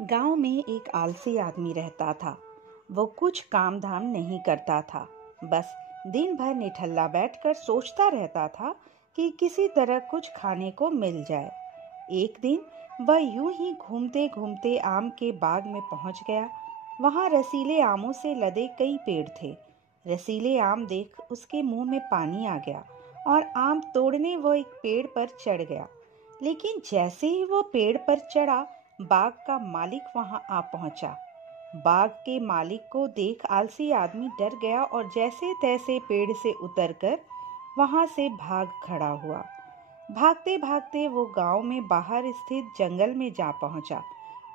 गांव में एक आलसी आदमी रहता था। वो कुछ काम धाम नहीं करता था, बस दिन भर निठल्ला बैठकर सोचता रहता था कि किसी तरह कुछ खाने को मिल जाए। एक दिन वह यूं ही घूमते घूमते आम के बाग में पहुंच गया। वहां रसीले आमों से लदे कई पेड़ थे। रसीले आम देख उसके मुंह में पानी आ गया और आम तोड़ने वो एक पेड़ पर चढ़ गया। लेकिन जैसे ही वो पेड़ पर चढ़ा, बाग का मालिक वहां आ पहुंचा। बाग के मालिक को देख आलसी आदमी डर गया और जैसे तैसे पेड़ से उतरकर वहां से भाग खड़ा हुआ। भागते भागते वो गांव में बाहर स्थित जंगल में जा पहुंचा।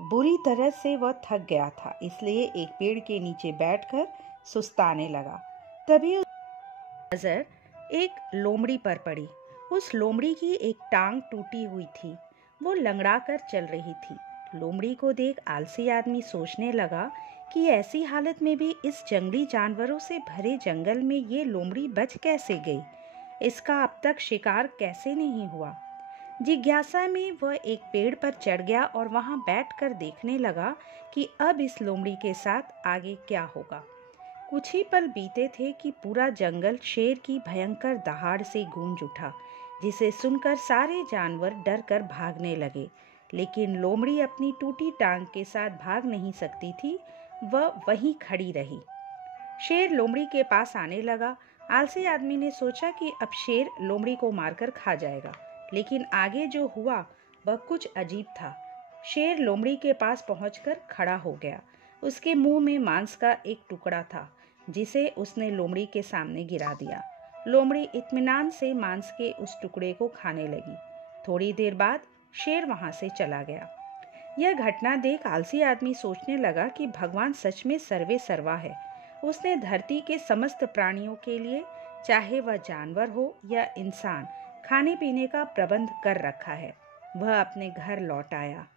बुरी तरह से वह थक गया था, इसलिए एक पेड़ के नीचे बैठकर सुस्ताने लगा। तभी नजर एक लोमड़ी पर पड़ी। उस लोमड़ी की एक टांग टूटी हुई थी, वो लंगड़ा कर चल रही थी। लोमड़ी को देख आलसी आदमी सोचने लगा कि ऐसी हालत में भी इस जंगली जानवरों से भरे जंगल में ये लोमड़ी बच कैसे गई, इसका अब तक शिकार कैसे नहीं हुआ। जिज्ञासा में वह एक पेड़ पर चढ़ गया और वहां बैठकर देखने लगा कि अब इस लोमड़ी के साथ आगे क्या होगा। कुछ ही पल बीते थे कि पूरा जंगल शेर की भयंकर दहाड़ से गूंज उठा, जिसे सुनकर सारे जानवर डर कर भागने लगे। लेकिन लोमड़ी अपनी टूटी टांग के साथ भाग नहीं सकती थी, वह वहीं खड़ी रही। शेर लोमड़ी के पास आने लगा। आलसी आदमी ने सोचा कि अब शेर लोमड़ी को मारकर खा जाएगा, लेकिन आगे जो हुआ वह कुछ अजीब था। शेर लोमड़ी के पास पहुंचकर खड़ा हो गया। उसके मुंह में मांस का एक टुकड़ा था, जिसे उसने लोमड़ी के सामने गिरा दिया। लोमड़ी इत्मीनान से मांस के उस टुकड़े को खाने लगी। थोड़ी देर बाद शेर वहां से चला गया। यह घटना देख आलसी आदमी सोचने लगा कि भगवान सच में सर्वे सर्वा है। उसने धरती के समस्त प्राणियों के लिए, चाहे वह जानवर हो या इंसान, खाने पीने का प्रबंध कर रखा है। वह अपने घर लौट आया।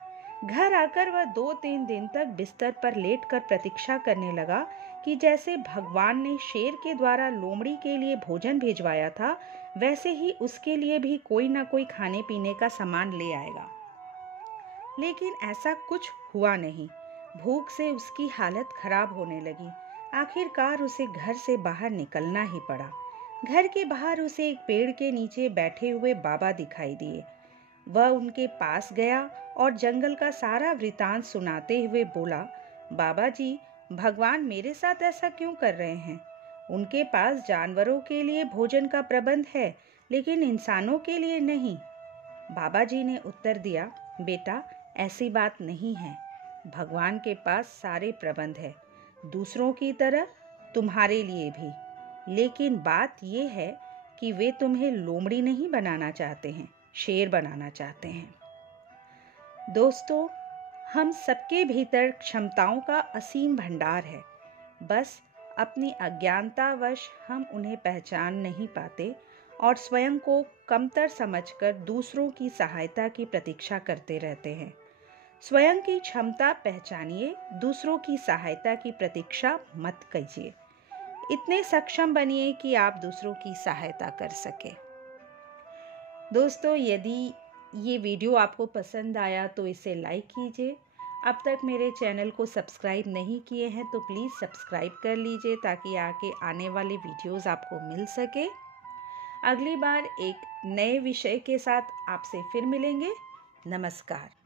घर आकर वह 2-3 दिन तक बिस्तर पर लेटकर प्रतीक्षा करने लगा कि जैसे भगवान ने शेर के द्वारा लोमड़ी के लिए भोजन भिजवाया था, वैसे ही उसके लिए भी कोई ना कोई खाने पीने का सामान ले आएगा। लेकिन ऐसा कुछ हुआ नहीं। भूख से उसकी हालत खराब होने लगी। आखिरकार उसे घर से बाहर निकलना ही पड़ा। घर के बाहर उसे एक पेड़ के नीचे बैठे हुए बाबा दिखाई दिए। वह उनके पास गया और जंगल का सारा वृतांत सुनाते हुए बोला, बाबा जी, भगवान मेरे साथ ऐसा क्यों कर रहे हैं? उनके पास जानवरों के लिए भोजन का प्रबंध है, लेकिन इंसानों के लिए नहीं। बाबा जी ने उत्तर दिया, बेटा, ऐसी बात नहीं है। भगवान के पास सारे प्रबंध है, दूसरों की तरह तुम्हारे लिए भी। लेकिन बात यह है कि वे तुम्हें लोमड़ी नहीं बनाना चाहते हैं, शेर बनाना चाहते हैं। दोस्तों, हम सबके भीतर क्षमताओं का असीम भंडार है, बस अपनी अज्ञानतावश हम उन्हें पहचान नहीं पाते और स्वयं को कमतर समझकर दूसरों की सहायता की प्रतीक्षा करते रहते हैं। स्वयं की क्षमता पहचानिए, दूसरों की सहायता की प्रतीक्षा मत कीजिए। इतने सक्षम बनिए कि आप दूसरों की सहायता कर सके। दोस्तों, यदि ये वीडियो आपको पसंद आया तो इसे लाइक कीजिए। अब तक मेरे चैनल को सब्सक्राइब नहीं किए हैं तो प्लीज़ सब्सक्राइब कर लीजिए, ताकि आगे आने वाले वीडियोस आपको मिल सके। अगली बार एक नए विषय के साथ आपसे फिर मिलेंगे। नमस्कार।